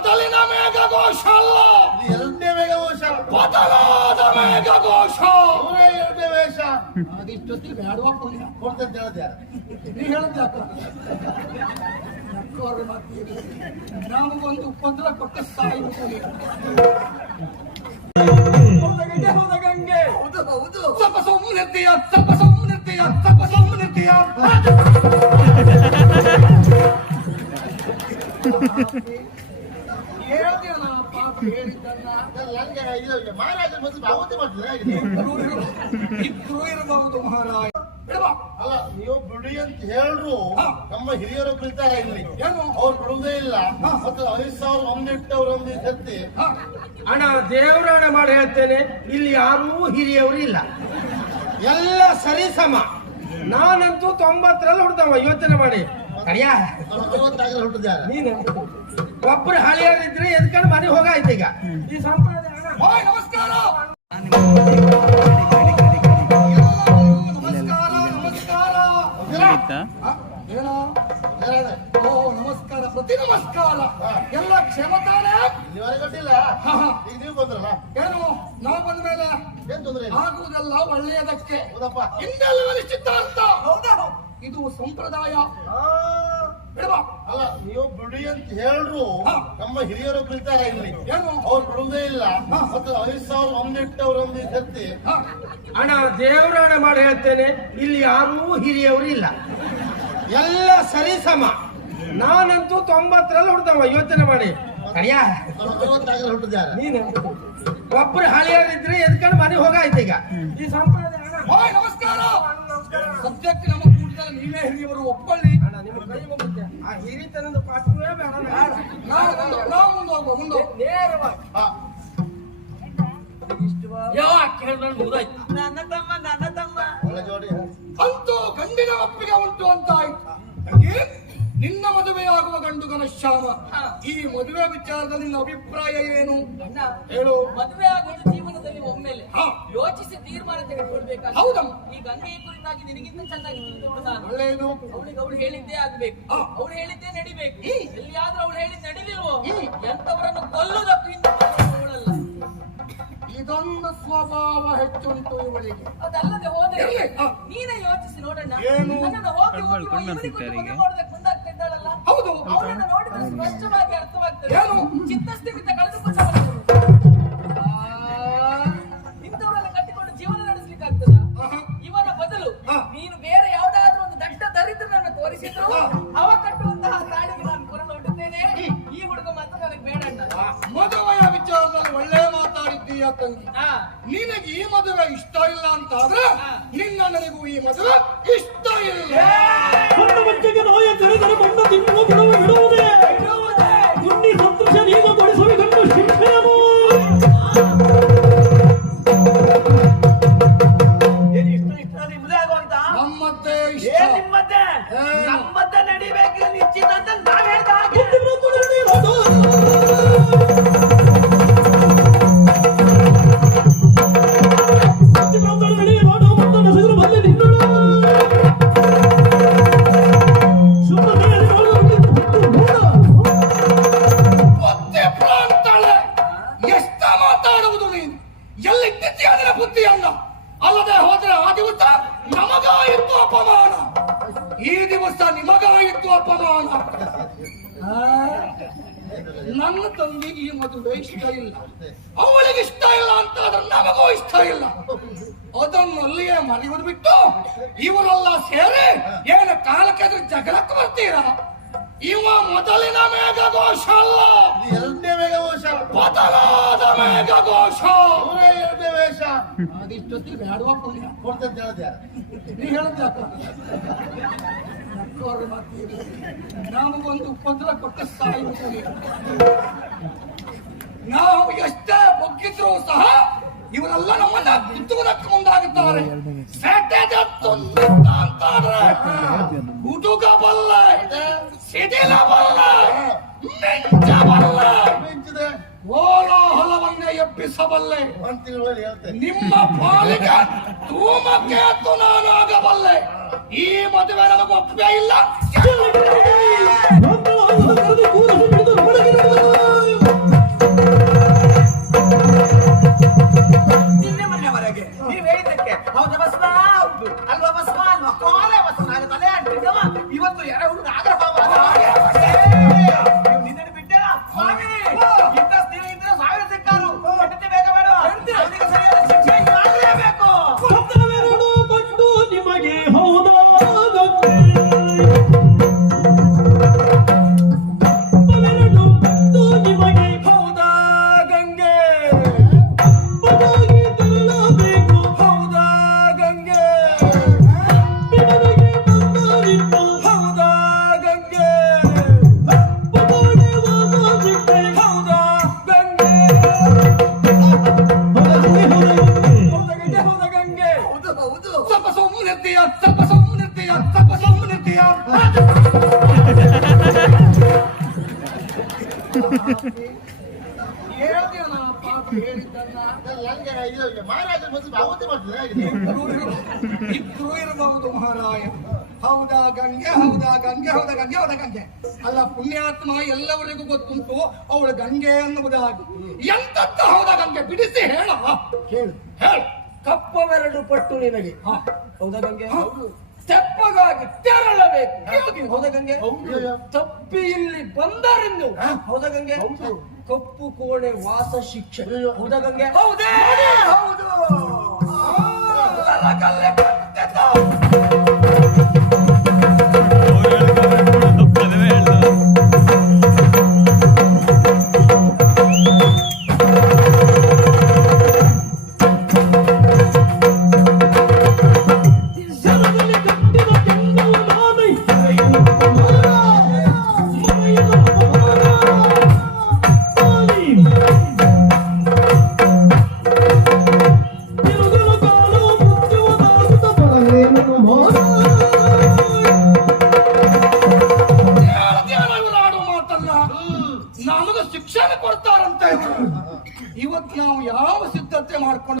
ಮೊದಲಿನ ಮೇಘಘೋಷ ಅಲ್ಲ ಇದು ಎರಡನೇ ವೇಷ ಬದಲಾದ ಮೇಘಘೋಷ ನೂರ ಎರಡನೇ ವೇಷ ಅದಿಷ್ಟೊತ್ತಿಗೆ ಬೇಡವಾ ಪುಣ್ಯ ಕೊಡ್ತಂತ ಹೇಳಿದೆ ನೀ ಹೇಳಿದ್ದೆ ಅಕ್ಕ ನಕ್ಕವರು ಮಾತೀರಿ. ನಮಗೊಂದು ಉಪದ್ರ ಕೊಟ್ಟು ಸಾಯಿಬಿಟ್ಟು ಹೌದು ಹೌದು ಸ್ವಲ್ಪ ಸುಮ್ಮನಿರ್ತೀಯ ಸ್ವಲ್ಪ ಸುಮ್ಮನಿರ್ತೀಯ ಸ್ವಲ್ಪ ಸುಮ್ಮನಿರ್ತೀಯ ಹೇಳ್ತೀಯ ಮಹಾರಾಜ ಇಬ್ರು ಇರಬಹುದು ಮಹಾರಾಜ ಅಲ್ಲ ನೀವು ಬಿಡಿ ಅಂತ ಹೇಳ್ರು ನಮ್ಮ ಹಿರಿಯರು ಬಿಡ್ತಾರೆ ಇಲ್ಲಿ ಅವ್ರು ಬಿಡುವುದೇ ಇಲ್ಲ ಮತ್ತೆ ಐದು ಸಾವಿರ ಒಂದಿಟ್ಟವ್ರು ಒಂದು ಕತ್ತಿ ಹಾ ಅಣ್ಣ ದೇವರಾಣ ಮಾಡಿ ಹೇಳ್ತೇನೆ ಇಲ್ಲಿ ಯಾರೂ ಹಿರಿಯವರು ಇಲ್ಲ. ಎಲ್ಲ ಸರಿ ಸಮ. ನಾನಂತೂ ತೊಂಬತ್ತರಲ್ಲಿ ಹುಡ್ತಾವ ಯೋಚನೆ ಮಾಡಿ. ಅರವತ್ತಾಗಲು ಹುಟ್ಟಿದ್ದಾರೆ ನೀನು? ಒಬ್ರು ಹಳಿಯರಿದ್ರೆ ಎದ್ಕೊಂಡು ಮನೆ ಹೋಗಾಯ್ತು ಈಗ. ಈ ಸಂಪ್ರದಾಯ ನಮಸ್ಕಾರ! ನಮಸ್ಕಾರ ನಮಸ್ಕಾರ! ಆ, ಏನೋ? ಓ ನಮಸ್ಕಾರ ಪ್ರತಿ ನಮಸ್ಕಾರ. ಎಲ್ಲ ಕ್ಷೇಮ ತಾನೇ ನೀವೇ. ಈಗ ಬಂದ್ರಲ್ಲ? ಏನು? ನಾವು ಬಂದ ಮೇಲೆ ಏನ್ ತೊಂದ್ರೆ ಇಲ್ಲ? ಆಗುವುದೆಲ್ಲ ಒಳ್ಳೆಯದಕ್ಕೆ. ಹೌದಪ್ಪ. ಹಿಂದೆಲ್ಲ ನಿಶ್ಚಿತಾರ್ಥ. ಇದು ಸಂಪ್ರದಾಯ. ಅಲ್ಲ ನೀವು ಬಿಡಿ ಅಂತ ಹೇಳ್ರು ಹಾ. ನಮ್ಮ ಹಿರಿಯರು ಬಿಡ್ತಾರೆ ಇಲ್ಲಿ. ಏನು ಅವ್ರು ಬಿಡುವುದೇ ಇಲ್ಲ. ಮತ್ತೆ ಐದು ಸಾವಿರ ಒಂದಿಟ್ಟವ್ರು ಒಂದು ಕತ್ತಿ ಹಾ, ಅಣ್ಣ ದೇವರಾಣ ಮಾಡಿ ಹೇಳ್ತೇನೆ ಇಲ್ಲಿ ಯಾರೂ ಹಿರಿಯವರು ಇಲ್ಲ. ಎಲ್ಲ ಸರಿ ಸಮ. ನಾನಂತೂ ತೊಂಬತ್ತರಲ್ಲಿ ಹುಡ್ತಾವ ಯೋಚನೆ ಮಾಡಿ. ಹುಟ್ಟಿದ್ದಾರೆ. ನೀನು? ಒಬ್ರು ಹಳಿಯರಿದ್ರೆ ಎದ್ಕೊಂಡು ಮನೆ ಹೋಗಾಯ್ತು ಈಗ. ಈ ಸಂಪ್ರದಾಯ ನಮಸ್ಕಾರ. ಸದ್ಯಕ್ಕೆ ಕೂಟದಲ್ಲಿ ನೀವೇ ಹಿರಿಯವರು ಒಪ್ಕೊಳ್ಳಿ. ಅಣ್ಣ ಕೈ ಮುಗುತ್ತೆ. ಆ ಹಿರಿತನದ ಪಾಠವೇ ಬೇಡ. ನಾವು ಮುಂದೆ- ನಾವು ಮುಂದೆ ಹೋಗುವ ಮುಂದೆ ಹೋಗುವ. ನೇರವಾಗಿ. ಹಾ. ನನ್ನ ತಮ್ಮ ನನ್ನ ತಮ್ಮ. ಒಳ್ಳೆ ಜೋಡಿ. ಅಂತೂ ಗಂಡಿನ ಒಪ್ಪಿಗೆ ಉಂಟು ಅಂತ ಆಯ್ತು. ನಿನ್ನ ಮದುವೆಯಾಗುವ ಗಂಡು ಘನಶ್ಯಾಮ. ಈ ಮದುವೆ ವಿಚಾರದಲ್ಲಿ ನಿನ್ನ ಅಭಿಪ್ರಾಯ ಏನು? ಹೇಳು. ಮದುವೆ ಆಗೋದು ಜೀವನದಲ್ಲಿ ಒಮ್ಮೆಲೆ. ಹಾ. ಯೋಚಿಸಿ ತೀರ್ಮಾನ ತೆಗೆದುಕೊಳ್ಬೇಕು ಹೌದಮ್ಮ. ಈ ಗಂಗೆಯ ಕುರಿತಾಗಿ ನಿನಗಿಂತ ಚೆನ್ನಾಗಿ ಒಳ್ಳೆಯದು. ಅವಳಿಗೆ ಅವಳು ಹೇಳಿದ್ದೇ ಆಗ್ಬೇಕು. ಅವಳು ಹೇಳಿದ್ದೇ ನಡಿಬೇಕು. ಎಲ್ಲಿಯಾದ್ರೂ ಅವಳು ಹೇಳಿದ್ ನಡಿಲಿಲ್ವೋ. ಎಂತವರನ್ನು ಕೊಲ್ಲುವುದಕ್ಕೂ ಹಿಂದೆ ಅವಳಲ್ಲ ಇದೊಂದು ಸ್ವಭಾವ ಹೆಚ್ಚುಂಟು ಇವಳಿಗೆ. ಅದಲ್ಲದೆ ಹೋದ್ರೆ ನೀನೇ ಯೋಚಿಸಿ ನೋಡೋಣ? ನನ್ನನ್ನು ಹೋಗಿ ಹೋಗಿ ಮುಂದಾಗ್ತಾ ಇದ್ದಾಳಲ್ಲ? ಹೌದು. ಅವಳನ್ನು ನೋಡಿದ್ರೆ ಸ್ಪಷ್ಟವಾಗಿ ಅರ್ಥವಾಗ್ತದೆ. ಏನು? ಚಿತ್ತಸ್ಥಿಮಿತ ಕಳೆದುಕೊಂಡವಳು ತಂಗಿ. ನಿನಗೆ ಈ ಮದುವೆ ಇಷ್ಟ ಇಲ್ಲ ಅಂತ ಆದ್ರೆ. ನಿನ್ನ ನನಗೂ ಈ ಮದುವೆ ಇಷ್ಟ ಇಲ್ಲ ನಮಗಾಯಿತು ಅಪಮಾನ. ಈ ದಿವಸ ನಿಮಗಾಯಿತು ಅಪಮಾನ. ನನ್ನ ತಂದಿಗೆ ಈ ಮದುವೆ ಇಷ್ಟ ಇಲ್ಲ. ಅವಳಿಗೆ ಇಷ್ಟ ಇಲ್ಲ ಅಂತ ನಮಗೂ ಇಷ್ಟ ಇಲ್ಲ. ಅದನ್ನಲ್ಲಿಯೇ ಮನೆಯವರು ಬಿಟ್ಟು ಇವರೆಲ್ಲ ಸೇರಿ ಏನು ಕಾಲಕ್ಕೆ ಜಗಳಕ್ಕೆ ಬರ್ತೀರಾ? ಇವ ಮೊದಲಿನ ಮೇಘಘೋಷ ಅಲ್ಲ ಇದು ಎರಡನೇ ವೇಷ ಬದಲಾದ ಮೇಘಘೋಷ ನೂರ ಎರಡನೇ ವೇಷ ಅದಿಷ್ಟೊತ್ತಿಗೆ ಬೇಡವಾ ಪುಣ್ಯ ಕೊಡ್ತಂತ ಹೇಳಿದೆ ನೀ ಹೇಳಿದ್ದೆ ಅಕ್ಕ ನಕ್ಕವರು ಮಾತೀರಿ. ನಮಗೊಂದು ಉಪದ್ರ ಕೊಟ್ಟು ಸಾಯಿಬಿಟ್ಟು ನಾವು ಎಷ್ಟೇ ಬಗ್ಗಿದ್ರು ಸಹ ಇವರೆಲ್ಲ ನಮ್ಮನ್ನ ಕಿತ್ತುವುದಕ್ಕೆ ಮುಂದಾಗುತ್ತಾರೆ ಸೆಟೆದ ತುಂಬಿದ್ದ ಅಂತಾರೆ ಹುಡುಗ ಬಲ್ಲ ಸಿಡಿಲ ಬಲ್ಲ ಮಿಂಚಬಲ್ಲ ಮಿಂಚಿದೆ ಓಲ ಹೊಲವನ್ನೇ ಎಬ್ಬಿಸಬಲ್ಲೆ. ಅಂತ ತಿಂಗಳಲ್ಲಿ ಹೇಳ್ತೇನೆ ನಿಮ್ಮ ಪಾಲಿಗೆ ಧೂಮಕೇತು ನಾನು ಆಗಬಲ್ಲೆ. ಈ ಮದುವೆ ನನಗೆ ಒಪ್ಪೇ ಇಲ್ಲ. ಇಬ್ರು ಇರು- ಇಬ್ರು ಇರಬಹುದು ಮಹಾರಾಯ ಹೌದಾ ಗಂಗೆ ಹೌದಾ ಗಂಗೆ ಹೌದಾ ಗಂಗೆ ಹೌದಾ ಗಂಗೆ ಅಲ್ಲ ಪುಣ್ಯಾತ್ಮ ಎಲ್ಲವರಿಗೂ ಗೊತ್ತುಂಟು ಅವಳು ಗಂಗೆ ಅನ್ನುವುದಾಗಿ ಎಂತದ್ದು ಹೌದಾ ಗಂಗೆ ಬಿಡಿಸಿ ಹೇಳ ಕೇಳು. ಹೇಳು. ಕಪ್ಪವೆರಡು ಪಟ್ಟು ನಿನಗೆ. ಹೌದಾ ಗಂಗೆ? ಹೌದು. ತೆಪ್ಪಗಾಗಿ ತೆರಳಬೇಕು ಹೌದಾ ಗಂಗೆ ಹೌದು. ತಪ್ಪಿ ಇಲ್ಲಿ ಬಂದರೆಂದು ಹಾ. ಹೌದಾ ಗಂಗೆ ಹೌದು. ಕಪ್ಪು ಕೋಣೆ ವಾಸ ಶಿಕ್ಷೆ ಹೌದಾ ಗಂಗೆ ಹೌದೇ ಹೌದು ಮಾಡ್ಕೊಂಡು